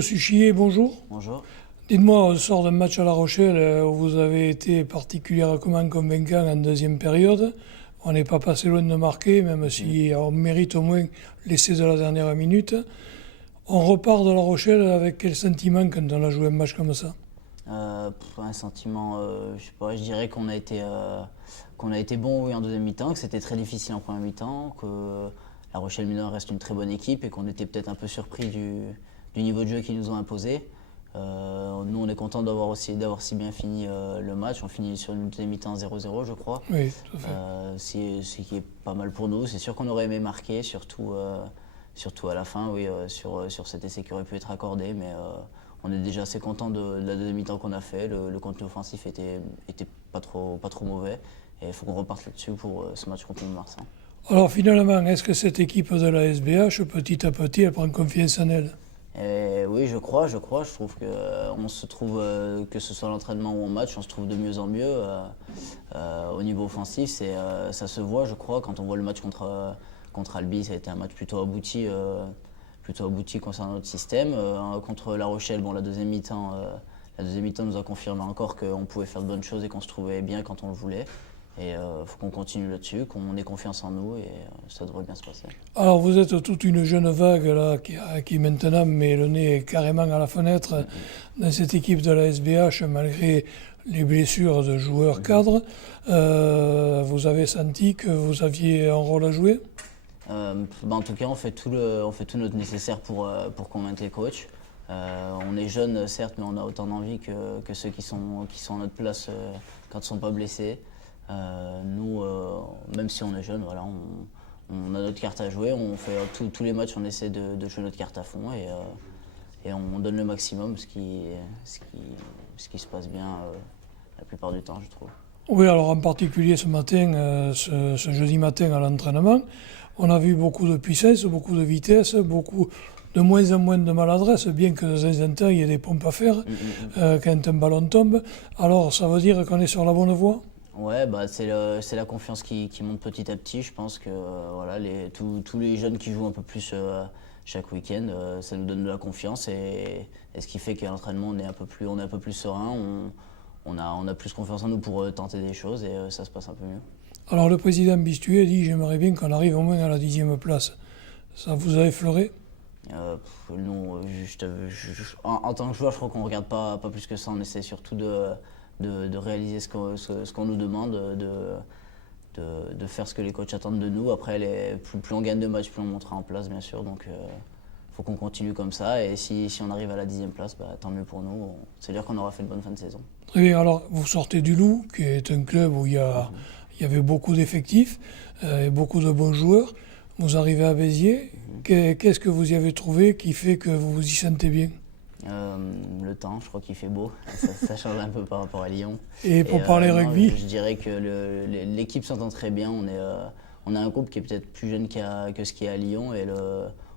Thibaut Suchier, bonjour. Bonjour. Dites-moi, on sort d'un match à La Rochelle où vous avez été particulièrement convaincant en deuxième période. On n'est pas passé loin de marquer, même si on mérite au moins l'essai de la dernière minute. On repart de La Rochelle avec quel sentiment quand on a joué un match comme ça? Un sentiment, je sais pas, je dirais qu'on a été bon oui, en deuxième mi-temps, que c'était très difficile en première mi-temps, que La Rochelle Milan reste une très bonne équipe et qu'on était peut-être un peu surpris du niveau de jeu qu'ils nous ont imposé. Nous, on est content d'avoir si bien fini le match. On finit sur une deuxième mi-temps 0-0, je crois. Oui, tout à fait. Ce qui est pas mal pour nous. C'est sûr qu'on aurait aimé marquer, surtout à la fin, oui, sur cet essai qui aurait pu être accordé. Mais on est déjà assez content de la deuxième mi-temps qu'on a fait. Le contenu offensif était pas trop mauvais. Et il faut qu'on reparte là-dessus pour ce match contre Marseille. Alors finalement, est-ce que cette équipe de la SBH, petit à petit, elle prend confiance en elle? Oui, je crois. Je trouve on se trouve, que ce soit à l'entraînement ou en match, on se trouve de mieux en mieux. Au niveau offensif, ça se voit, je crois. Quand on voit le match contre Albi, ça a été un match plutôt abouti concernant notre système. Contre La Rochelle, bon, la deuxième mi-temps nous a confirmé encore qu'on pouvait faire de bonnes choses et qu'on se trouvait bien quand on le voulait. Et il faut qu'on continue là-dessus, qu'on ait confiance en nous et ça devrait bien se passer. Alors vous êtes toute une jeune vague là, qui maintenant met le nez carrément à la fenêtre dans cette équipe de la SBH malgré les blessures de joueurs cadres. Vous avez senti que vous aviez un rôle à jouer? En tout cas, on fait tout notre nécessaire pour convaincre les coachs. On est jeunes, certes, mais on a autant d'envie que ceux qui sont à notre place quand ils ne sont pas blessés. Nous, même si on est jeunes, voilà, on a notre carte à jouer. On fait tous les matchs, on essaie de jouer notre carte à fond et on donne le maximum, ce qui se passe bien la plupart du temps, je trouve. Oui, alors en particulier ce matin, ce jeudi matin à l'entraînement, on a vu beaucoup de puissance, beaucoup de vitesse, beaucoup de moins en moins de maladresse, bien que de temps en temps il y ait des pompes à faire quand un ballon tombe. Alors ça veut dire qu'on est sur la bonne voie? Ouais, c'est la confiance qui monte petit à petit. Je pense que voilà, tous les jeunes qui jouent un peu plus chaque week-end, ça nous donne de la confiance et ce qui fait qu'à l'entraînement on est un peu plus serein, on a plus confiance en nous pour tenter des choses et ça se passe un peu mieux. Alors le président Bistuet dit j'aimerais bien qu'on arrive au moins à la 10e place. Ça vous a effleuré? Non, en tant que joueur, je crois qu'on ne regarde pas plus que ça. On essaie surtout de réaliser ce qu'on nous demande, de faire ce que les coachs attendent de nous. Après, plus on gagne de matchs, plus on montera en place, bien sûr. Donc, faut qu'on continue comme ça. Et si on arrive à la 10e place, tant mieux pour nous. C'est-à-dire qu'on aura fait de bonnes fins de saison. Très bien, alors vous sortez du Loup, qui est un club où il y avait beaucoup d'effectifs et beaucoup de bons joueurs. Vous arrivez à Béziers. Qu'est-ce que vous y avez trouvé qui fait que vous vous y sentez bien? Le temps, je crois qu'il fait beau, ça change un peu par rapport à Lyon. Et pour parler rugby? Je dirais que l'équipe s'entend très bien, on a un groupe qui est peut-être plus jeune que ce qu'il y a à Lyon et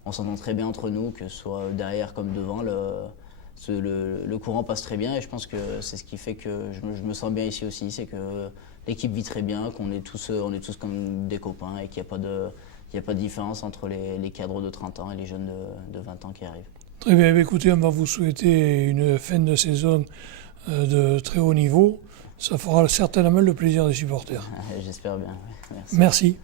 on s'entend très bien entre nous, que ce soit derrière comme devant, le courant passe très bien et je pense que c'est ce qui fait que je me sens bien ici aussi, c'est que l'équipe vit très bien, qu'on est tous comme des copains et qu'il n'y a pas de différence entre les cadres de 30 ans et les jeunes de 20 ans qui arrivent. Très bien, écoutez, on va vous souhaiter une fin de saison de très haut niveau. Ça fera certainement le plaisir des supporters. J'espère bien, oui. Merci. Merci.